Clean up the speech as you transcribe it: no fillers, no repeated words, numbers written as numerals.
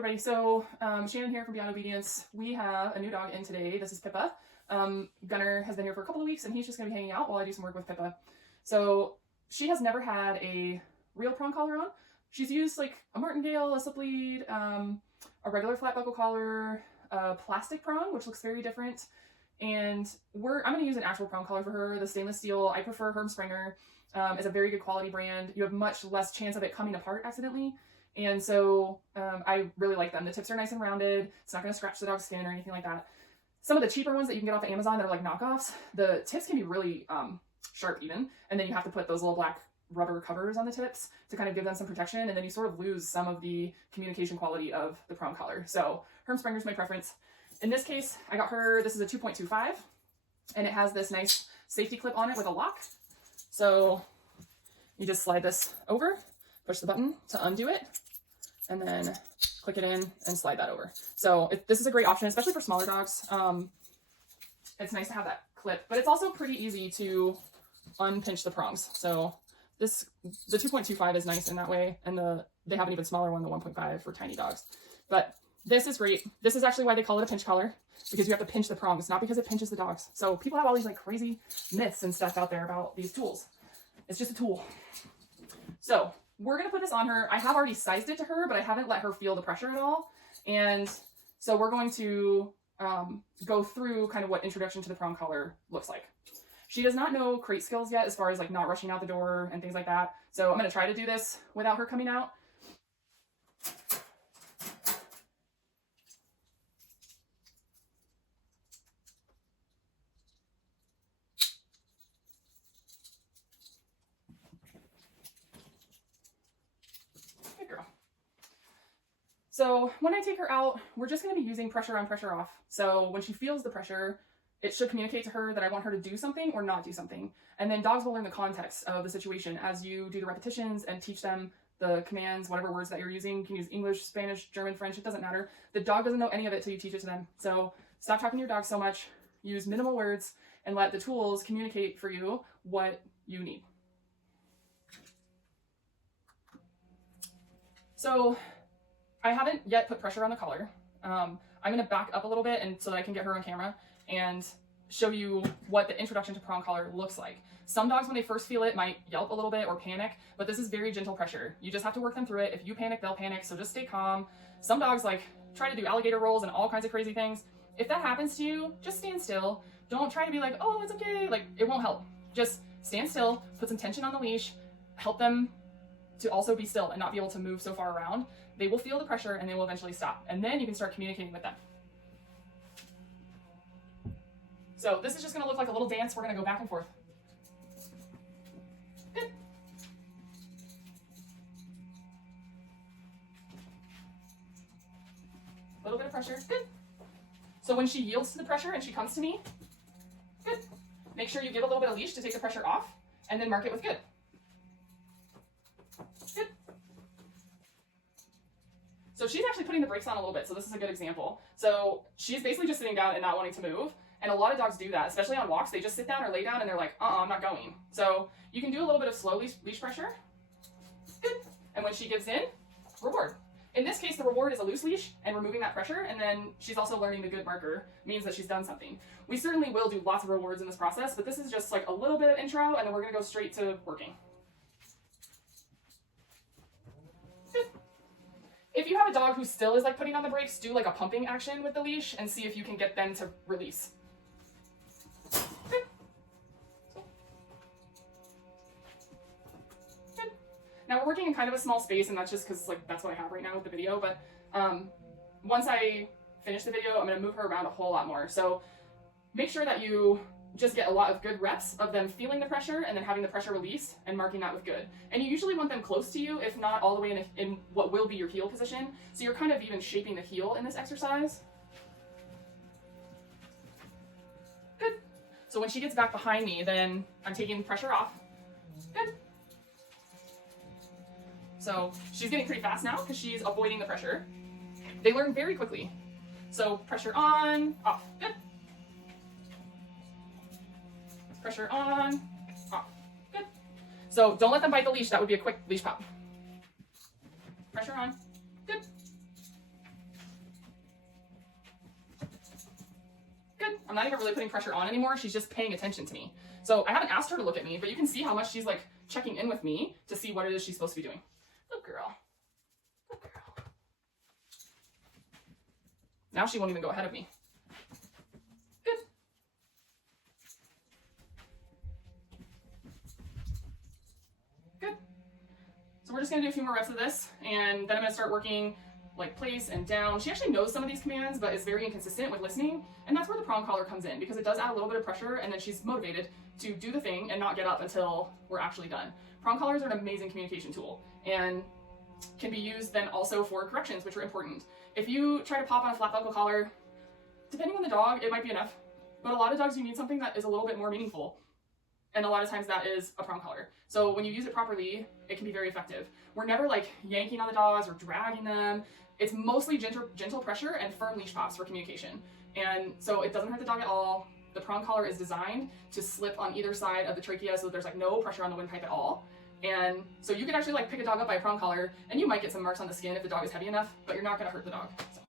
everybody, so Shannon here from Beyond Obedience. We have a new dog in today. This is Pippa. Gunner has been here for a couple of weeks and he's just going to be hanging out while I do some work with Pippa. So she has never had a real prong collar on. She's used like a martingale, a slip lead, a regular flat buckle collar, a plastic prong, which looks very different. And I'm going to use an actual prong collar for her, the stainless steel. I prefer Springer. It's a very good quality brand. You have much less chance of it coming apart accidentally. And so I really like them. The tips are nice and rounded. It's not going to scratch the dog's skin or anything like that. Some of the cheaper ones that you can get off of Amazon that are like knockoffs, the tips can be really sharp even. And then you have to put those little black rubber covers on the tips to kind of give them some protection. And then you sort of lose some of the communication quality of the prong collar. So Springer's my preference. In this case, I got her, this is a 2.25 and it has this nice safety clip on it with a lock. So you just slide this over, push the button to undo it, and then click it in and slide that over. So this is a great option, especially for smaller dogs. It's nice to have that clip, but it's also pretty easy to unpinch the prongs. So the 2.25 is nice in that way, and they have an even smaller one, the 1.5 for tiny dogs. But this is great. This is actually why they call it a pinch collar, because you have to pinch the prongs, not because it pinches the dogs. So people have all these like crazy myths and stuff out there about these tools. It's just a tool. So we're going to put this on her. I have already sized it to her, but I haven't let her feel the pressure at all. And so we're going to go through kind of what introduction to the prong collar looks like. She does not know crate skills yet as far as like not rushing out the door and things like that. So I'm going to try to do this without her coming out. So when I take her out, we're just going to be using pressure on, pressure off. So when she feels the pressure, it should communicate to her that I want her to do something or not do something. And then dogs will learn the context of the situation as you do the repetitions and teach them the commands, whatever words that you're using. You can use English, Spanish, German, French, it doesn't matter. The dog doesn't know any of it till you teach it to them. So stop talking to your dog so much, use minimal words, and let the tools communicate for you what you need. So I haven't yet put pressure on the collar. I'm going to back up a little bit and so that I can get her on camera and show you what the introduction to prong collar looks like. Some dogs, when they first feel it, might yelp a little bit or panic, but this is very gentle pressure. You just have to work them through it. If you panic, they'll panic, so just stay calm. Some dogs like try to do alligator rolls and all kinds of crazy things. If that happens to you, just stand still. Don't try to be like, oh, it's okay. Like, it won't help. Just stand still, put some tension on the leash, help them to also be still and not be able to move so far around. They will feel the pressure and they will eventually stop. And then you can start communicating with them. So this is just going to look like a little dance. We're going to go back and forth. Good. A little bit of pressure. Good. So when she yields to the pressure and she comes to me, good. Make sure you give a little bit of leash to take the pressure off and then mark it with good. Good. So she's actually putting the brakes on a little bit, so this is a good example. So she's basically just sitting down and not wanting to move, and a lot of dogs do that, especially on walks. They just sit down or lay down and they're like, I'm not going. So you can do a little bit of slow leash pressure. Good. And when she gives in, reward. In this case, the reward is a loose leash and removing that pressure, and then she's also learning the good marker means that she's done something. We certainly will do lots of rewards in this process, but this is just like a little bit of intro, and then we're going to go straight to working. If you have a dog who still is like putting on the brakes, do like a pumping action with the leash and see if you can get them to release. Good. Good. Now we're working in kind of a small space, and that's just because like that's what I have right now with the video, but once I finish the video, I'm going to move her around a whole lot more. So make sure that you just get a lot of good reps of them feeling the pressure and then having the pressure release and marking that with good. And you usually want them close to you, if not all the way in what will be your heel position. So you're kind of even shaping the heel in this exercise. Good. So when she gets back behind me, then I'm taking pressure off. Good. So she's getting pretty fast now because she's avoiding the pressure. They learn very quickly. So pressure on, off. Good. Pressure on, off. Good. So don't let them bite the leash. That would be a quick leash pop. Pressure on. Good. I'm not even really putting pressure on anymore. She's just paying attention to me. So I haven't asked her to look at me, but you can see how much she's like checking in with me to see what it is she's supposed to be doing. Good girl. Good girl. Now she won't even go ahead of me. Good. Good. So we're just gonna do a few more reps of this, and then I'm gonna start working like place and down. She actually knows some of these commands, but is very inconsistent with listening. And that's where the prong collar comes in, because it does add a little bit of pressure, and then she's motivated to do the thing and not get up until we're actually done. Prong collars are an amazing communication tool and can be used then also for corrections, which are important. If you try to pop on a flat buckle collar, depending on the dog, it might be enough. But a lot of dogs, you need something that is a little bit more meaningful. And a lot of times that is a prong collar. So when you use it properly, it can be very effective. We're never like yanking on the dogs or dragging them. It's mostly gentle pressure and firm leash pops for communication. And so it doesn't hurt the dog at all. The prong collar is designed to slip on either side of the trachea, so there's like no pressure on the windpipe at all. And so you can actually like pick a dog up by a prong collar, and you might get some marks on the skin if the dog is heavy enough, but you're not gonna hurt the dog.